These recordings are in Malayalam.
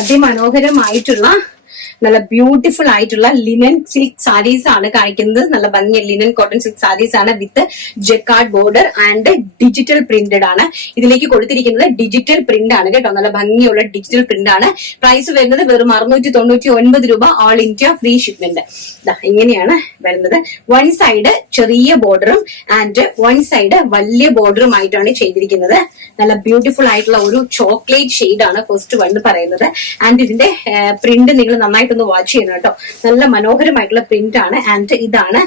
അതിമനോഹരമായിട്ടുള്ള നല്ല ബ്യൂട്ടിഫുൾ ആയിട്ടുള്ള ലിനൻ സിൽക്ക് സാരീസ് ആണ് കാണിക്കുന്നത്. നല്ല ഭംഗി ലിനൻ കോട്ടൺ സിൽക്ക് സാരീസ് ആണ് with jacquard border and digital printed ആണ്. ഇതിലേക്ക് കൊടുത്തിരിക്കുന്നത് ഡിജിറ്റൽ പ്രിന്റ് ആണ് കേട്ടോ. നല്ല ഭംഗിയുള്ള ഡിജിറ്റൽ പ്രിന്റ് ആണ്. പ്രൈസ് വരുന്നത് വെറും 699 രൂപ. All India free shipment. ഇങ്ങനെയാണ് വരുന്നത്. വൺ സൈഡ് ചെറിയ ബോർഡറും ആൻഡ് വൺ സൈഡ് വലിയ ബോർഡറും ആയിട്ടാണ് ചെയ്തിരിക്കുന്നത്. നല്ല ബ്യൂട്ടിഫുൾ ആയിട്ടുള്ള ഒരു ചോക്ലേറ്റ് ഷെയ്ഡ് ആണ് ഫസ്റ്റ് വൺ പറയുന്നത്. ആൻഡ് ഇതിന്റെ പ്രിന്റ് നിങ്ങൾ നന്നായിട്ടൊന്ന് വാച്ച് ചെയ്യണം കേട്ടോ. നല്ല മനോഹരമായിട്ടുള്ള പ്രിന്റ് ആണ്. ആൻഡ് ഇതാണ്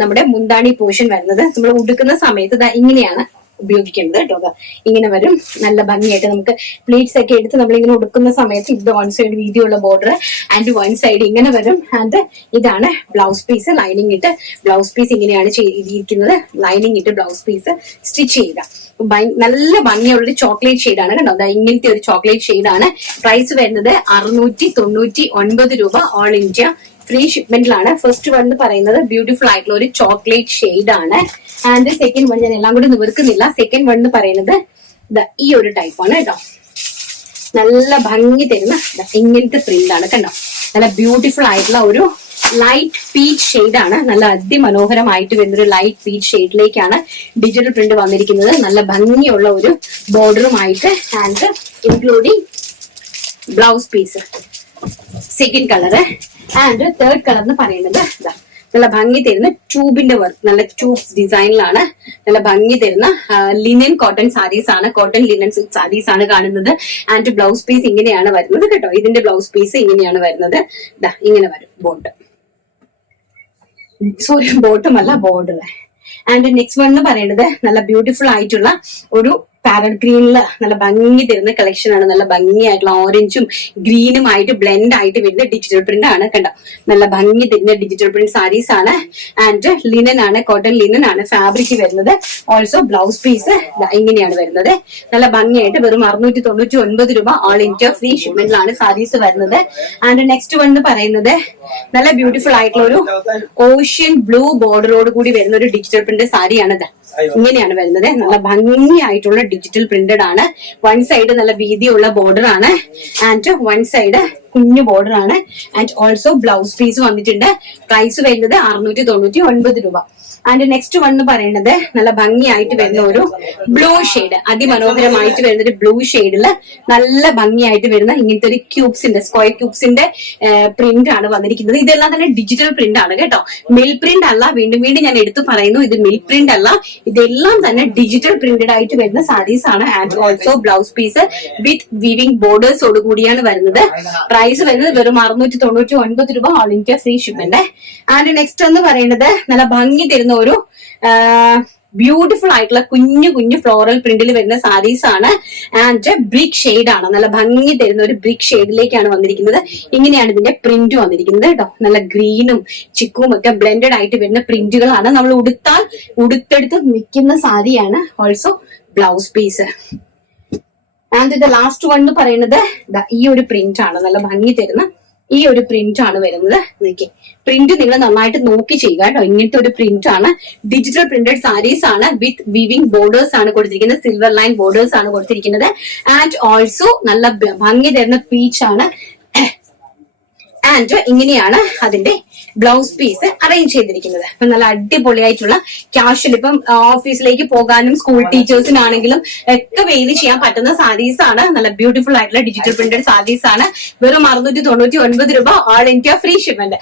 നമ്മുടെ മുന്താണി പോർഷൻ വരുന്നത്. നമ്മൾ ഉടുക്കുന്ന സമയത്ത് ഇങ്ങനെയാണ് ഉപയോഗിക്കേണ്ടത് കേട്ടോ. ഇങ്ങനെ വരും. നല്ല ഭംഗിയായിട്ട് നമുക്ക് പ്ലീറ്റ്സ് ഒക്കെ എടുത്ത് നമ്മളിങ്ങനെ ഉടുക്കുന്ന സമയത്ത് ഇത് വൺ സൈഡ് വീതിയുള്ള ബോർഡർ ആൻഡ് വൺ സൈഡ് ഇങ്ങനെ വരും. ആൻഡ് ഇതാണ് ബ്ലൗസ് പീസ്. ലൈനിങ് ഇട്ട് ബ്ലൗസ് പീസ് ഇങ്ങനെയാണ് ചെയ്തിരിക്കുന്നത്. ലൈനിങ് ഇട്ട് ബ്ലൗസ് പീസ് സ്റ്റിച്ച് ചെയ്യുക. നല്ല ഭംഗിയുള്ള ചോക്ലേറ്റ് ഷെയ്ഡാണ് കേട്ടോ. ഇങ്ങനത്തെ ഒരു ചോക്ലേറ്റ് ഷെയ്ഡാണ്. പ്രൈസ് വരുന്നത് 699 രൂപ. ഓൾ ഇന്ത്യ ഫ്രീ ഷിപ്മെന്റിലാണ്. ഫസ്റ്റ് വൺ പറയുന്നത് ബ്യൂട്ടിഫുൾ ആയിട്ടുള്ള ഒരു ചോക്ലേറ്റ് ഷെയ്ഡ് ആണ്. ആൻഡ് സെക്കൻഡ് വൺ ഞാൻ എല്ലാം കൂടി നിവർക്കുന്നില്ല. സെക്കൻഡ് വൺ പറയുന്നത് ഈ ഒരു ടൈപ്പ് ആണ് കേട്ടോ. നല്ല ഭംഗി തരുന്ന ഇങ്ങനത്തെ പ്രിന്റ് ആണ് കണ്ടോ. നല്ല ബ്യൂട്ടിഫുൾ ആയിട്ടുള്ള ഒരു ലൈറ്റ് പീച്ച് ഷെയ്ഡ് ആണ്. നല്ല അതിമനോഹരമായിട്ട് വരുന്നൊരു ലൈറ്റ് പീച്ച് ഷെയ്ഡിലേക്കാണ് ഡിജിറ്റൽ പ്രിന്റ് വന്നിരിക്കുന്നത്. നല്ല ഭംഗിയുള്ള ഒരു ബോർഡറുമായിട്ട് and including blouse piece. Second colour and third colour എന്ന് പറയുന്നത് നല്ല ഭംഗി തരുന്ന ട്യൂബിന്റെ വർക്ക്. നല്ല ട്യൂബ്സ് ഡിസൈനിലാണ് നല്ല ഭംഗി തരുന്ന ലിനൻ കോട്ടൺ സാരീസ് ആണ്. കോട്ടൺ ലിനൻ സിൽക്ക് സാരീസ് ആണ് കാണുന്നത്. ആൻഡ് ബ്ലൗസ് പീസ് ഇങ്ങനെയാണ് വരുന്നത് കേട്ടോ. ഇതിന്റെ ബ്ലൗസ് പീസ് ഇങ്ങനെയാണ് വരുന്നത്. ഇങ്ങനെ വരും ബോട്ടം. സോറി ബോട്ടം അല്ല ബോർഡർ. ആൻഡ് നെക്സ്റ്റ് വൺ എന്ന് പറയുന്നത് നല്ല ബ്യൂട്ടിഫുൾ ആയിട്ടുള്ള ഒരു പാരറ്റ് ഗ്രീനില് നല്ല ഭംഗി തരുന്ന കളക്ഷൻ ആണ്. നല്ല ഭംഗിയായിട്ടുള്ള ഓറഞ്ചും ഗ്രീനും ആയിട്ട് ബ്ലെൻഡ് ആയിട്ട് വരുന്ന ഡിജിറ്റൽ പ്രിന്റ് ആണ് കണ്ടോ. നല്ല ഭംഗി തരുന്ന ഡിജിറ്റൽ പ്രിന്റ് സാരീസ് ആണ്. ആൻഡ് ലിനൻ ആണ്, കോട്ടൺ ലിനൻ ആണ് ഫാബ്രിക് വരുന്നത്. ഓൾസോ ബ്ലൗസ് പീസ് ഇങ്ങനെയാണ് വരുന്നത്. നല്ല ഭംഗിയായിട്ട് വെറും 699 രൂപ. ഓൾ ഇന്ത്യ ഫ്രീ ഷിപ്മെന്റിലാണ് സാരീസ് വരുന്നത്. ആൻഡ് നെക്സ്റ്റ് വൺ എന്ന് പറയുന്നത് നല്ല ബ്യൂട്ടിഫുൾ ആയിട്ടുള്ള ഒരു ഓഷ്യൻ ബ്ലൂ ബോർഡറോട് കൂടി വരുന്ന ഒരു ഡിജിറ്റൽ പ്രിന്റ് സാരിയാണ്. ഇങ്ങനെയാണ് വരുന്നത്. നല്ല ഭംഗിയായിട്ടുള്ള ഡിജിറ്റൽ പ്രിന്റഡ് ആണ്. വൺ സൈഡ് നല്ല വീതിയുള്ള ബോർഡർ ആണ് ആൻഡ് വൺ സൈഡ് കുഞ്ഞു ബോർഡർ ആണ്. ആൻഡ് ഓൾസോ ബ്ലൗസ് പീസ് വന്നിട്ടുണ്ട്. പ്രൈസ് വരുന്നത് 699 രൂപ. ആൻഡ് നെക്സ്റ്റ് വൺ എന്ന് പറയുന്നത് നല്ല ഭംഗിയായിട്ട് വരുന്ന ഒരു ബ്ലൂ ഷെയ്ഡ്. അതിമനോഹരമായിട്ട് വരുന്ന ഒരു ബ്ലൂ ഷെയ്ഡില് നല്ല ഭംഗിയായിട്ട് വരുന്ന ഇങ്ങനത്തെ ഒരു ക്യൂബ്സിന്റെ സ്ക്വയർ ക്യൂബ്സിന്റെ പ്രിന്റ് ആണ് വന്നിരിക്കുന്നത്. ഇതെല്ലാം തന്നെ ഡിജിറ്റൽ പ്രിന്റ് ആണ് കേട്ടോ. മിൽ പ്രിന്റ് അല്ല. വീണ്ടും വീണ്ടും ഞാൻ എടുത്തു പറയുന്നു, ഇത് മിൽ പ്രിന്റ് അല്ല. ഇതെല്ലാം തന്നെ ഡിജിറ്റൽ പ്രിന്റഡ് ആയിട്ട് വരുന്ന സാരീസ് ആണ്. And also blouse piece with weaving ബോർഡേഴ്സോട് കൂടിയാണ് വരുന്നത്. പ്രൈസ് വരുന്നത് വെറും 699 രൂപ. All India free shipment. And next എന്ന് പറയുന്നത് നല്ല ഭംഗി തരുന്ന ഒരു ബ്യൂട്ടിഫുൾ ആയിട്ടുള്ള കുഞ്ഞു കുഞ്ഞു ഫ്ലോറൽ പ്രിന്റിൽ വരുന്ന സാരീസ് ആണ്. ആൻഡ് ബ്രിക്ക് ഷെയ്ഡ് ആണ്. നല്ല ഭംഗി തരുന്ന ഒരു ബ്രിക്ക് ഷെയ്ഡിലേക്കാണ് വന്നിരിക്കുന്നത്. ഇങ്ങനെയാണ് ഇതിന്റെ പ്രിന്റ് വന്നിരിക്കുന്നത് കേട്ടോ. നല്ല ഗ്രീനും ചിക്കും ഒക്കെ ബ്ലെൻഡഡ് ആയിട്ട് വരുന്ന പ്രിന്റുകളാണ്. നമ്മൾ ഉടുത്തെടുത്ത് നിൽക്കുന്ന സാരിയാണ്. Also blouse piece. ആൻഡ് ഇത് ലാസ്റ്റ് വൺ എന്ന് പറയുന്നത് ഈ ഒരു പ്രിന്റ് ആണ്. നല്ല ഭംഗി തരുന്ന ഈ ഒരു പ്രിന്റ് ആണ് വരുന്നത്. പ്രിന്റ് നിങ്ങൾ നന്നായിട്ട് നോക്കി ചെയ്യുക കേട്ടോ. ഇങ്ങനത്തെ ഒരു പ്രിന്റ് ആണ്. ഡിജിറ്റൽ പ്രിന്റഡ് സാരീസ് ആണ്. വിത്ത് വീവിംഗ് ബോർഡേഴ്സ് ആണ് കൊടുത്തിരിക്കുന്നത്. സിൽവർ ലൈൻ ബോർഡേഴ്സ് ആണ് കൊടുത്തിരിക്കുന്നത്. ആൻഡ് ഓൾസോ നല്ല ഭംഗി തരുന്ന പീച്ച് ആണ്. ആൻഡ് ഇങ്ങനെയാണ് അതിന്റെ ബ്ലൗസ് പീസ് അറേഞ്ച് ചെയ്തിരിക്കുന്നത്. അപ്പൊ നല്ല അടിപൊളിയായിട്ടുള്ള ക്യാഷ്വൽ ഇപ്പം ഓഫീസിലേക്ക് പോകാനും സ്കൂൾ ടീച്ചേഴ്സിനാണെങ്കിലും ഒക്കെ വെയിൽ ചെയ്യാൻ പറ്റുന്ന സാരീസ് ആണ്. നല്ല ബ്യൂട്ടിഫുൾ ആയിട്ടുള്ള ഡിജിറ്റൽ പ്രിന്റഡ് സാരീസ് ആണ്. വെറും 699 രൂപ. All India free shipment.